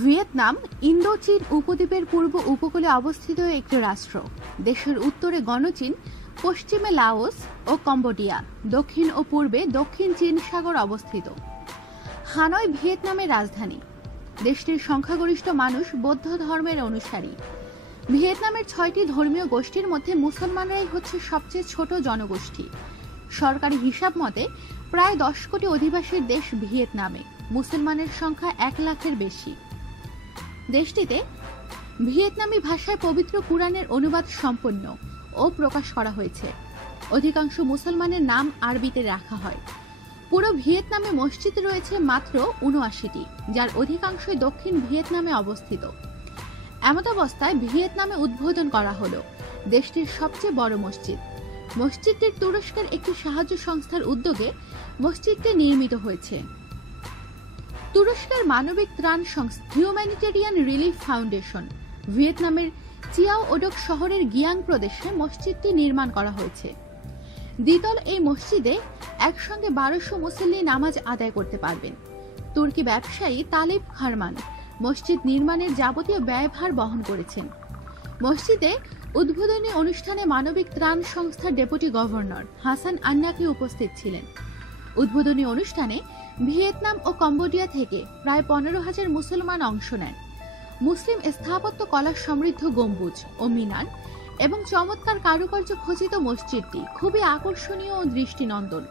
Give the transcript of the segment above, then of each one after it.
Vietnam ইন্দো-চীন উপদ্বীপের পূর্ব উপকূলে অবস্থিত একটি রাষ্ট্র। দেশের উত্তরে গণচীন, পশ্চিমে লাওস ও কম্বোডিয়া, দক্ষিণ ও পূর্বে দক্ষিণ চীন সাগর অবস্থিত। হানয় ভিয়েতনামের রাজধানী। দেশটির সংখ্যাগরিষ্ঠ মানুষ বৌদ্ধ ধর্মের অনুসারী। ভিয়েতনামের 6টি ধর্মীয় গোষ্ঠীর মধ্যে মুসলমানরাই হচ্ছে সবচেয়ে ছোট জনগোষ্ঠী। সরকারি হিসাব মতে প্রায় 10 কোটি অধিবাসীর দেশ ভিয়েতনামে। মুসলমানের সংখ্যা 1 লাখের বেশি। দেশটিতে ভিয়েতনামি ভাষায় পবিত্র কুরআনের অনুবাদ সম্পন্ন ও প্রকাশ করা হয়েছে। অধিকাংশ মুসলমানের নাম আরবিতে রাখা হয়। পুরো ভিয়েতনামে মসজিদ রয়েছে মাত্র 79টি, যার অধিকাংশই দক্ষিণ ভিয়েতনামে অবস্থিত। এমতাবস্থায় ভিয়েতনামে উদ্বোধন করা হলো দেশটির সবচেয়ে বড় মসজিদ। মসজিদটির তুরস্কের একটি সাহায্য সংস্থার উদ্যোগে মসজিদটি নির্মিত হয়েছে। তুরস্কের মানবিক ত্রাণ সংস্থা হিউম্যানিটেরিয়ান রিলিফ ফাউন্ডেশন ভিয়েতনামের চিয়াও ওডক শহরের গিয়াং প্রদেশে মসজিদটি নির্মাণ করা হয়েছে। দ্বিতল এই মসজিদে একসঙ্গে 1200 মুসল্লি নামাজ আদায় করতে পারবেন। তুর্কি ব্যবসায়ী তালিব খারমান মসজিদ নির্মাণের যাবতীয় ব্যয়ভার বহন করেছেন। মসজিদে উদ্বোধনী অনুষ্ঠানে মানবিক ত্রাণ সংস্থার ডেপুটি গভর্নর হাসান আন্নাকি উপস্থিত ছিলেন। উদ্বোধনী অনুষ্ঠানে ভিয়েতনাম ও কম্বোডিয়া থেকে প্রায় 15,000 মুসলমান অংশ নেন। মুসলিম স্থাপত্য কলা সমৃদ্ধ গম্বুজ ও মিনার এবং চমৎকার কারুকার্য খচিত মসজিদটি খুবই আকর্ষণীয় ও দৃষ্টিনন্দন।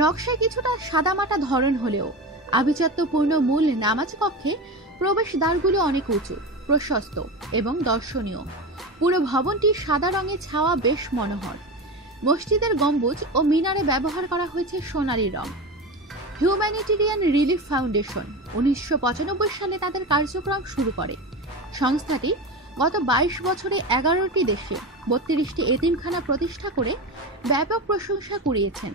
নকশায় কিছুটা সাদামাটা ধরন হলেও আভিজাত্যপূর্ণ মূল নামাজ কক্ষে প্রবেশ দ্বারগুলো অনেক উঁচু, প্রশস্ত এবং দর্শনীয়। পুরো ভবনটি সাদা রঙে ছাওয়া বেশ মনোহর। মসজিদের গম্বুজ ও মিনারে ব্যবহার করা হয়েছে সোনালী রং। হিউম্যানিটেরিয়ান রিলিফ ফাউন্ডেশন 1995 সালে তাদের কার্যক্রম শুরু করে। সংস্থাটি গত 22 বছরে 11টি দেশে 32টি এতিমখানা প্রতিষ্ঠা করে ব্যাপক প্রশংসা কুড়িয়েছেন।